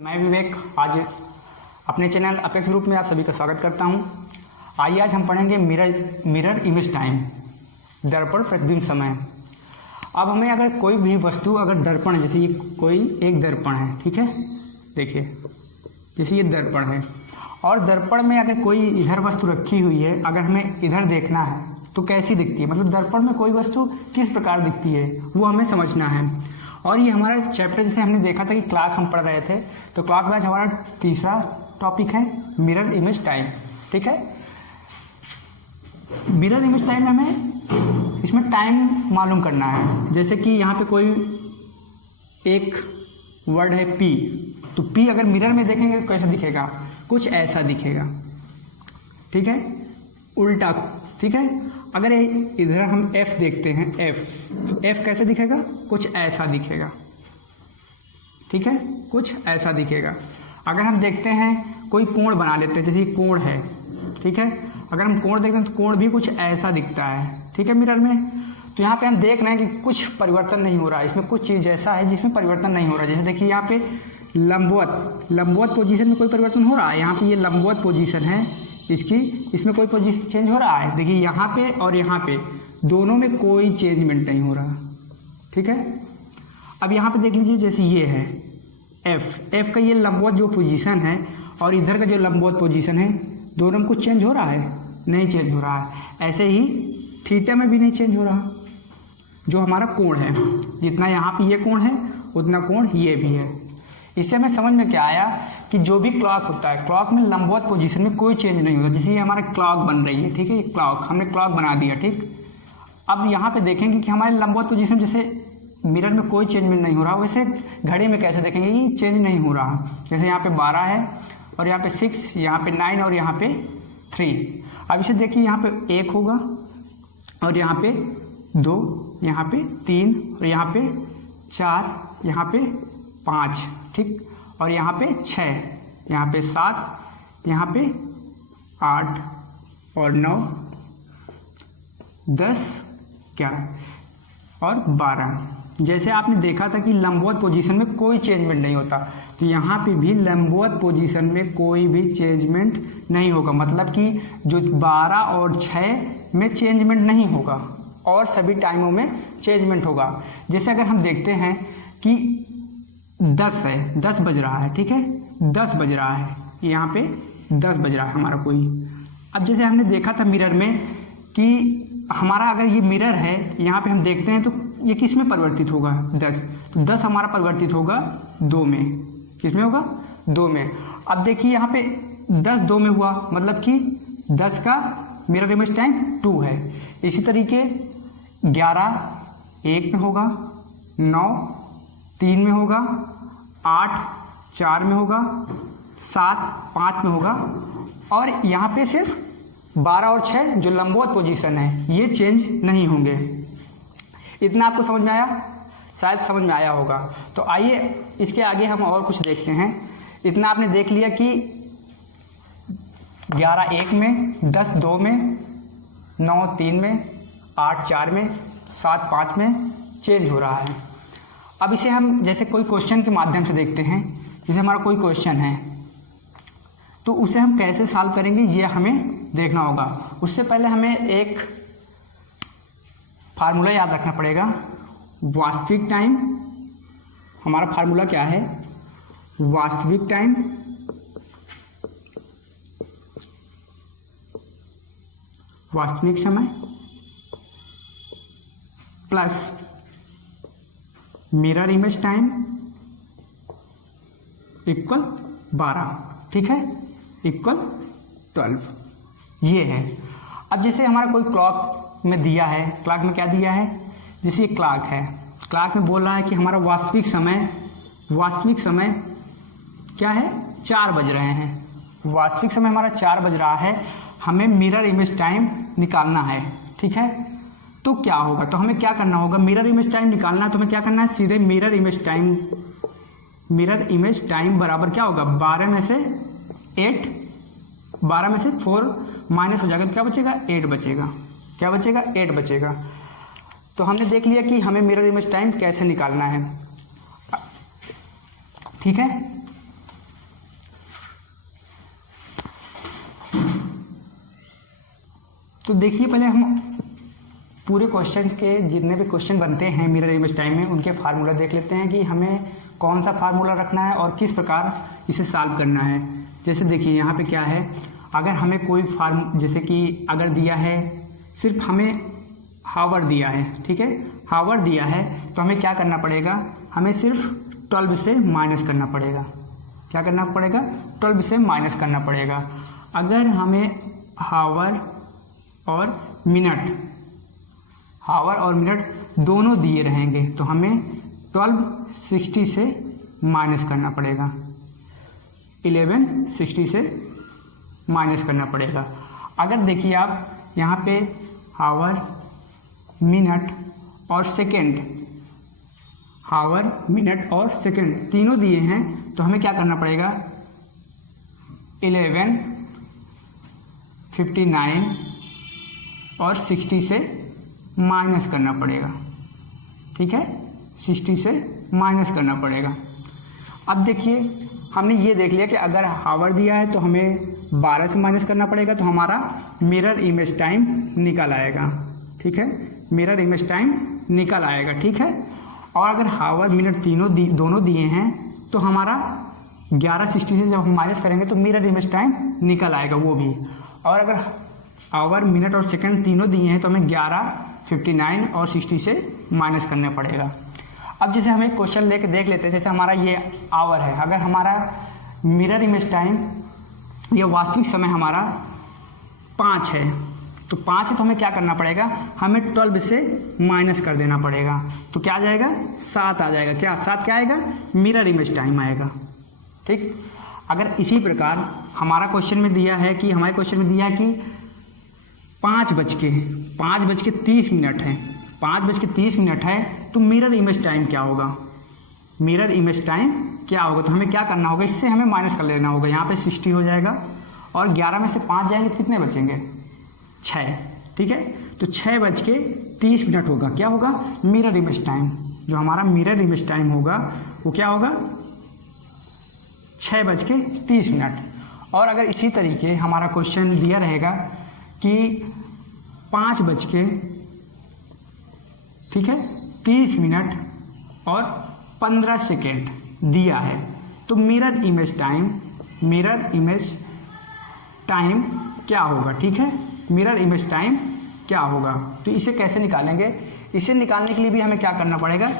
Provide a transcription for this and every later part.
मैं विवेक आज अपने चैनल अपेक्स ग्रुप में आप सभी का स्वागत करता हूं। आइए आज हम पढ़ेंगे मिरर इमेज टाइम, दर्पण प्रतिबिंब समय। अब हमें अगर कोई भी वस्तु अगर दर्पण, जैसे ये कोई एक दर्पण है, ठीक है, देखिए जैसे ये दर्पण है और दर्पण में अगर कोई इधर वस्तु रखी हुई है, अगर हमें इधर देखना है तो कैसी दिखती है, मतलब दर्पण में कोई वस्तु किस प्रकार दिखती है वो हमें समझना है। और ये हमारा चैप्टर जैसे हमने देखा था कि क्लॉक हम पढ़ रहे थे, तो क्लॉक में आज हमारा तीसरा टॉपिक है मिरर इमेज टाइम, ठीक है। मिरर इमेज टाइम में हमें इसमें टाइम मालूम करना है। जैसे कि यहाँ पे कोई एक वर्ड है पी, तो पी अगर मिरर में देखेंगे तो कैसा दिखेगा, कुछ ऐसा दिखेगा, ठीक है, उल्टा, ठीक है। अगर इधर हम एफ देखते हैं, एफ कैसे दिखेगा, कुछ ऐसा दिखेगा, ठीक है, कुछ ऐसा दिखेगा। अगर हम देखते हैं कोई कोण बना लेते हैं, जैसे कोण है, ठीक है, अगर हम कोण देखते हैं तो कोण भी कुछ ऐसा दिखता है, ठीक है, मिरर में। तो यहाँ पे हम देख रहे हैं कि कुछ परिवर्तन नहीं हो रहा है, इसमें कुछ चीज़ ऐसा है जिसमें परिवर्तन नहीं हो रहा है। जैसे देखिए यहाँ पे लंबवत पोजीशन में कोई परिवर्तन हो रहा है, यहाँ पे ये लंबवत पोजीशन है इसकी, इसमें कोई पोजीशन चेंज हो रहा है। देखिए यहाँ पे और यहाँ पे दोनों में कोई चेंजमेंट नहीं हो रहा, ठीक है। अब यहाँ पे देख लीजिए, जैसे ये है एफ का ये लंबवत जो पोजीशन है और इधर का जो लंबवत पोजीशन है, दोनों में कुछ चेंज हो रहा है, नहीं चेंज हो रहा है। ऐसे ही थीटा में भी नहीं चेंज हो रहा, जो हमारा कोण है, जितना यहाँ पे ये कोण है उतना कोण ये भी है। इससे हमें समझ में क्या आया कि जो भी क्लॉक होता है, क्लॉक में लंबवत पोजीशन में कोई चेंज नहीं होता। जैसे ये हमारा क्लॉक बन रही है, ठीक है, ये क्लॉक हमने क्लॉक बना दिया, ठीक। अब यहाँ पे देखेंगे कि हमारे लंबवत पोजीशन जैसे मिरर में कोई चेंजमेंट नहीं हो रहा, वैसे घड़ी में कैसे देखेंगे कि चेंज नहीं हो रहा। जैसे यहाँ पे 12 है और यहाँ पे 6, यहाँ पे 9 और यहाँ पे 3। अब इसे देखिए, यहाँ पे 1 होगा और यहाँ पे 2, यहाँ पे 3 और यहाँ पे 4, यहाँ पे 5, ठीक, और यहाँ पे 6, यहाँ पे 7, यहाँ पे 8 और 9, 10, 11 और 12। जैसे आपने देखा था कि लंबवत पोजीशन में कोई चेंजमेंट नहीं होता, तो यहाँ पे भी लंबवत पोजीशन में कोई भी चेंजमेंट नहीं होगा। मतलब कि जो 12 और 6 में चेंजमेंट नहीं होगा और सभी टाइमों में चेंजमेंट होगा। जैसे अगर हम देखते हैं कि 10 है, 10 बज रहा है, ठीक है, 10 बज रहा है, यहाँ पे 10 बज रहा है हमारा कोई। अब जैसे हमने देखा था मिरर में कि हमारा अगर ये मिरर है, यहाँ पे हम देखते हैं तो ये किस में परिवर्तित होगा, 10, तो 10 हमारा परिवर्तित होगा 2 में। किस में होगा, 2 में। अब देखिए यहाँ पे 10 2 में हुआ, मतलब कि 10 का मिरर इमेज टाइम 2 है। इसी तरीके 11 1 में होगा, 9 3 में होगा, 8 4 में होगा, 7 5 में होगा, और यहाँ पे सिर्फ 12 और 6 जो लंबवत पोजीशन है ये चेंज नहीं होंगे। इतना आपको समझ में आया, शायद समझ में आया होगा। तो आइए इसके आगे हम और कुछ देखते हैं। इतना आपने देख लिया कि 11 1 में, 10 2 में, 9 3 में, 8 4 में, 7 5 में चेंज हो रहा है। अब इसे हम जैसे कोई क्वेश्चन के माध्यम से देखते हैं। जैसे हमारा कोई क्वेश्चन है तो उसे हम कैसे सॉल्व करेंगे ये हमें देखना होगा। उससे पहले हमें एक फार्मूला याद रखना पड़ेगा। वास्तविक टाइम, हमारा फार्मूला क्या है, वास्तविक टाइम वास्तविक समय plus mirror image time equal 12, ठीक है, इक्वल 12, ये है। अब जैसे हमारा कोई क्लॉक में दिया है, क्लॉक में क्या दिया है, जैसे ये क्लॉक है, क्लॉक में बोल रहा है कि हमारा वास्तविक समय क्या है, 4 बज रहे हैं। वास्तविक समय हमारा 4 बज रहा है, हमें मिरर इमेज टाइम निकालना है, ठीक है। तो क्या होगा, तो हमें क्या करना होगा, मिरर इमेज टाइम निकालना है तो हमें क्या करना है, सीधे मिरर इमेज टाइम बराबर क्या होगा, 12 में से 8, 12 में से 4 माइनस हो जाएगा तो क्या बचेगा, 8 बचेगा। क्या बचेगा, 8 बचेगा। तो हमने देख लिया कि हमें मिरर इमेज टाइम कैसे निकालना है, ठीक है। तो देखिए पहले हम पूरे क्वेश्चन के जितने भी क्वेश्चन बनते हैं मिरर इमेज टाइम में उनके फार्मूला देख लेते हैं कि हमें कौन सा फार्मूला रखना है और किस प्रकार इसे सॉल्व करना है। जैसे देखिए यहाँ पे क्या है, अगर हमें कोई जैसे कि अगर दिया है सिर्फ हमें हावर दिया है, ठीक है, हावर दिया है तो हमें क्या करना पड़ेगा, हमें सिर्फ 12 से माइनस करना पड़ेगा। क्या करना पड़ेगा, 12 से माइनस करना पड़ेगा। अगर हमें हावर और मिनट दोनों दिए रहेंगे तो हमें 1260 से माइनस करना पड़ेगा, 1160 से माइनस करना पड़ेगा। अगर देखिए आप यहाँ पे हावर, मिनट और सेकेंड, हावर, मिनट और सेकेंड तीनों दिए हैं तो हमें क्या करना पड़ेगा, 11, 59 और 60 से माइनस करना पड़ेगा। ठीक है, 60 से माइनस करना पड़ेगा। अब देखिए हमने ये देख लिया कि अगर हावर दिया है तो हमें 12 से माइनस करना पड़ेगा तो हमारा मिरर इमेज टाइम निकल आएगा। ठीक है, मिरर इमेज टाइम निकल आएगा। ठीक है, और अगर हावर, मिनट दोनों दिए हैं तो हमारा 1160 से जब हम माइनस करेंगे तो मिरर इमेज टाइम निकल आएगा वो भी। और अगर आवर, मिनट और सेकंड तीनों दिए हैं तो हमें 11, 59 और 60 से माइनस करना पड़ेगा। अब जैसे हम एक क्वेश्चन लेके देख लेते हैं, जैसे हमारा ये आवर है, अगर हमारा मिरर इमेज टाइम या वास्तविक समय हमारा 5 है तो 5 है तो हमें क्या करना पड़ेगा, हमें 12 से माइनस कर देना पड़ेगा। तो क्या आ जाएगा, 7 आ जाएगा। क्या 7 क्या आएगा, मिरर इमेज टाइम आएगा। ठीक, अगर इसी प्रकार हमारा क्वेश्चन में दिया है कि 5 बज के 30 मिनट है, 5 बज के 30 मिनट है तो मिरर इमेज टाइम क्या होगा, मिरर इमेज टाइम क्या होगा, तो हमें क्या करना होगा, इससे हमें माइनस कर लेना होगा। यहाँ पे 60 हो जाएगा और 11 में से 5 जाएंगे तो कितने बचेंगे, 6। ठीक है, तो 6 बज के 30 मिनट होगा, क्या होगा, मिरर इमेज टाइम। जो हमारा मिरर इमेज टाइम होगा वो क्या होगा, 6 बज के 30 मिनट। और अगर इसी तरीके हमारा क्वेश्चन दिया रहेगा कि 5 बज के, ठीक है, 30 मिनट और 15 सेकेंड दिया है तो मिरर इमेज टाइम क्या होगा। ठीक है, मिरर इमेज टाइम क्या होगा, तो इसे कैसे निकालेंगे, इसे निकालने के लिए भी हमें क्या करना पड़ेगा,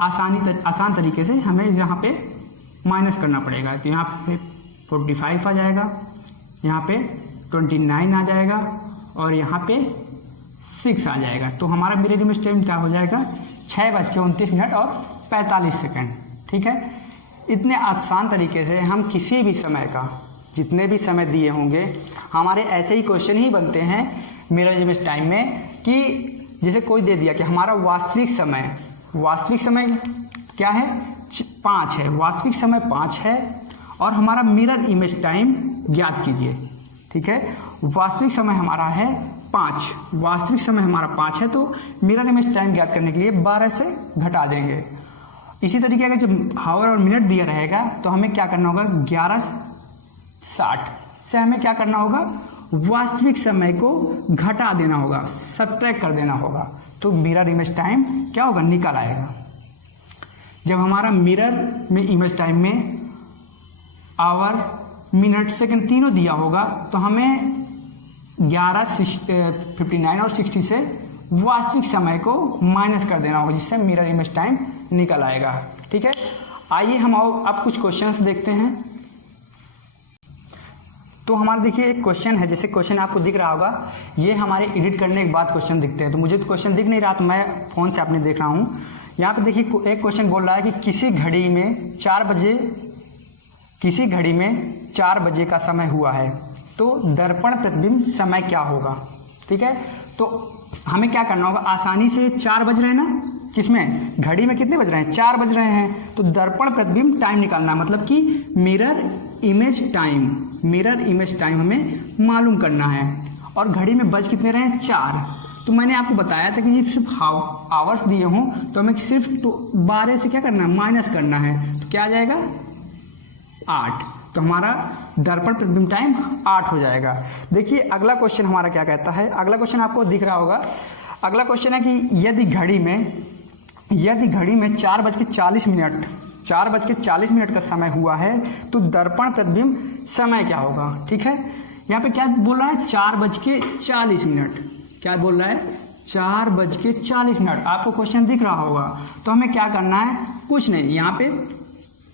आसान तरीके से हमें यहाँ पे माइनस करना पड़ेगा। तो यहाँ पे 45 आ जाएगा, यहाँ पे 29 आ जाएगा और यहाँ पे 6 आ जाएगा। तो हमारा मिरर इमेज टाइम क्या हो जाएगा, 6 बज के 29 मिनट और 45 सेकेंड। ठीक है, इतने आसान तरीके से हम किसी भी समय का, जितने भी समय दिए होंगे, हमारे ऐसे ही क्वेश्चन ही बनते हैं मिरर इमेज टाइम में। कि जैसे कोई दे दिया कि हमारा वास्तविक समय क्या है, 5 है, वास्तविक समय 5 है और हमारा मिरर इमेज टाइम ज्ञात कीजिए। ठीक है, वास्तविक समय हमारा है 5, वास्तविक समय हमारा 5 है तो मिरर इमेज टाइम ज्ञात करने के लिए 12 से घटा देंगे। इसी तरीके अगर जब हावर और मिनट दिया रहेगा तो हमें क्या करना होगा, 1160 से हमें क्या करना होगा, वास्तविक समय को घटा देना होगा, सब्ट्रैक्ट कर देना होगा, तो मिरर इमेज टाइम क्या होगा, निकल आएगा। जब हमारा मिरर में इमेज टाइम में आवर, मिनट, सेकंड तीनों दिया होगा तो हमें 11, 59 और 60 से वास्तविक समय को माइनस कर देना होगा, जिससे मिरर इमेज टाइम निकल आएगा। ठीक है, आइए हम अब कुछ क्वेश्चंस देखते हैं। तो हमारा देखिए एक क्वेश्चन है, जैसे क्वेश्चन आपको दिख रहा होगा, ये हमारे एडिट करने के बाद क्वेश्चन दिखते हैं। तो मुझे तो क्वेश्चन दिख नहीं रहा, तो मैं फ़ोन से अपने देख रहा हूँ। यहाँ पे देखिए एक क्वेश्चन बोल रहा है कि किसी घड़ी में 4 बजे का समय हुआ है तो दर्पण प्रतिबिंब समय क्या होगा। ठीक है, तो हमें क्या करना होगा, आसानी से 4 बज रहे हैं ना, किसमें, घड़ी में कितने बज रहे हैं, 4 बज रहे हैं, तो दर्पण प्रतिबिंब टाइम निकालना है, मतलब कि मिरर इमेज टाइम हमें मालूम करना है। और घड़ी में बज कितने रहे हैं, 4। तो मैंने आपको बताया था कि सिर्फ आवर्स दिए हों तो हमें सिर्फ 12 से क्या करना है, माइनस करना है, तो क्या आ जाएगा, 8। तो हमारा दर्पण प्रतिबिंब टाइम 8 हो जाएगा। देखिए अगला क्वेश्चन हमारा क्या कहता है, अगला क्वेश्चन आपको दिख रहा होगा। अगला क्वेश्चन है कि यदि घड़ी में 4:40 का समय हुआ है तो दर्पण प्रतिबिंब समय क्या होगा। ठीक है, यहाँ पे क्या बोल रहा है, 4:40। क्या बोल रहा है, 4:40। आपको क्वेश्चन दिख रहा होगा। तो हमें क्या करना है, कुछ नहीं, यहाँ पे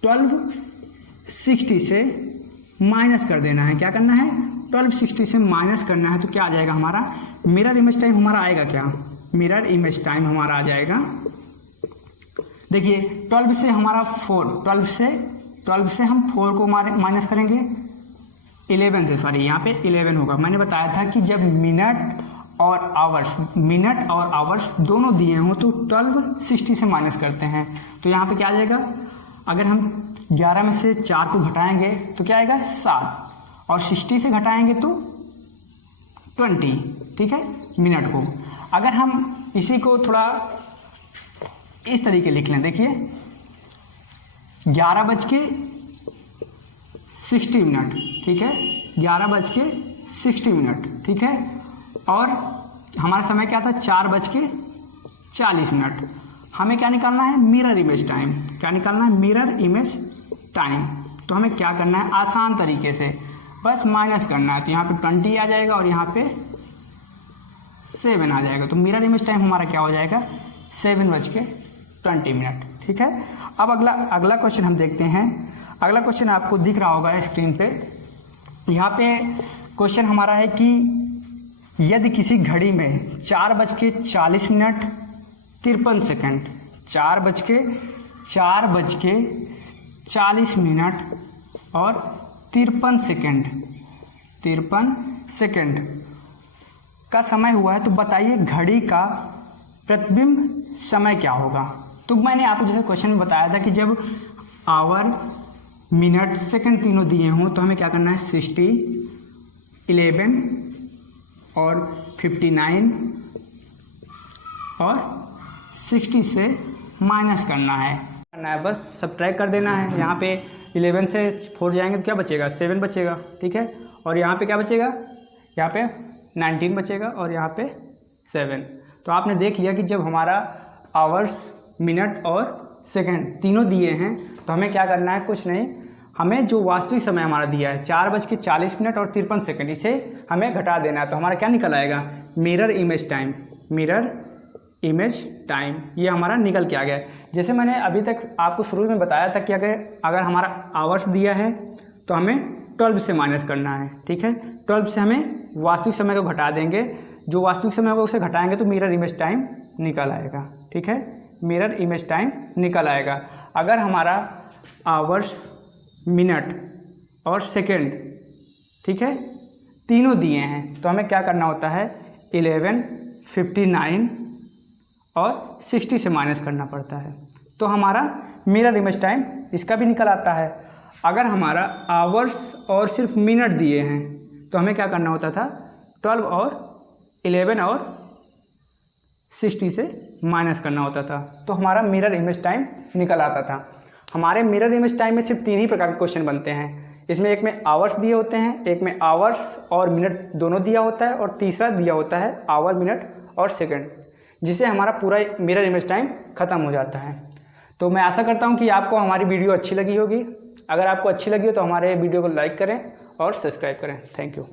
1260 से माइनस कर देना है। क्या करना है, 1260 से माइनस करना है। तो क्या आ जाएगा हमारा मिरर इमेज टाइम हमारा आएगा क्या, मिरर इमेज टाइम हमारा आ जाएगा। देखिए 12 से हमारा 4, 12 से हम 4 को माइनस करेंगे 11 से, सॉरी यहाँ पे 11 होगा। मैंने बताया था कि जब मिनट और आवर्स दोनों दिए हों तो 1260 से माइनस करते हैं। तो यहाँ पे क्या आ जाएगा, अगर हम 11 में से 4 को घटाएंगे तो क्या आएगा 7, और 60 से घटाएंगे तो 20। ठीक है, मिनट को। अगर हम इसी को थोड़ा इस तरीके लिख लें, देखिए 11:60। ठीक है, 11:60। ठीक है, और हमारा समय क्या था, 4:40। हमें क्या निकालना है, मिरर इमेज टाइम। क्या निकालना है, मिरर इमेज टाइम। तो हमें क्या करना है, आसान तरीके से बस माइनस करना है। तो यहाँ पे 20 आ जाएगा और यहाँ पे 7 आ जाएगा। तो मिरर इमेज टाइम हमारा क्या हो जाएगा, 7:20। ठीक है, अब अगला क्वेश्चन हम देखते हैं। अगला क्वेश्चन आपको दिख रहा होगा स्क्रीन पे। यहाँ पे क्वेश्चन हमारा है कि यदि किसी घड़ी में 4:40 53 4:40 और 53 सेकंड का समय हुआ है, तो बताइए घड़ी का प्रतिबिंब समय क्या होगा। तो मैंने आपको जैसे क्वेश्चन में बताया था कि जब आवर, मिनट, सेकंड तीनों दिए हों तो हमें क्या करना है, 60, 11 और 59 और 60 से माइनस करना है। बस सब्ट्रैक्ट कर देना है। यहाँ पे 11 से 4 जाएंगे तो क्या बचेगा, 7 बचेगा। ठीक है, और यहाँ पे क्या बचेगा, यहाँ पे 19 बचेगा और यहाँ पे 7। तो आपने देख लिया कि जब हमारा आवर्स, मिनट और सेकंड तीनों दिए हैं तो हमें क्या करना है, कुछ नहीं, हमें जो वास्तविक समय हमारा दिया है 4:40 और 53 सेकंड, इसे हमें घटा देना है। तो हमारा क्या निकल आएगा, mirror image time. Mirror image time ये हमारा निकल के आ गया। जैसे मैंने अभी तक आपको शुरू में बताया था कि अगर हमारा आवर्स दिया है तो हमें 12 से माइनस करना है। ठीक है, 12 से हमें वास्तविक समय को घटा देंगे, जो वास्तविक समय होगा उसे घटाएंगे तो मिरर इमेज टाइम निकल आएगा। ठीक है, मिरर इमेज टाइम निकल आएगा। अगर हमारा आवर्स, मिनट और सेकंड, ठीक है, तीनों दिए हैं तो हमें क्या करना होता है, 11, 59 और 60 से माइनस करना पड़ता है। तो हमारा मिरर इमेज टाइम इसका भी निकल आता है। अगर हमारा आवर्स और सिर्फ मिनट दिए हैं तो हमें क्या करना होता था, 12 और 11 और 60 से माइनस करना होता था, तो हमारा मिरर इमेज टाइम निकल आता था। हमारे मिरर इमेज टाइम में सिर्फ 3 ही प्रकार के क्वेश्चन बनते हैं। इसमें एक में आवर्स दिए होते हैं, एक में आवर्स और मिनट दोनों दिया होता है, और तीसरा दिया होता है आवर, मिनट और सेकंड, जिससे हमारा पूरा मिरर इमेज टाइम ख़त्म हो जाता है। तो मैं आशा करता हूँ कि आपको हमारी वीडियो अच्छी लगी होगी। अगर आपको अच्छी लगी हो तो हमारे वीडियो को लाइक करें और सब्सक्राइब करें। Thank you.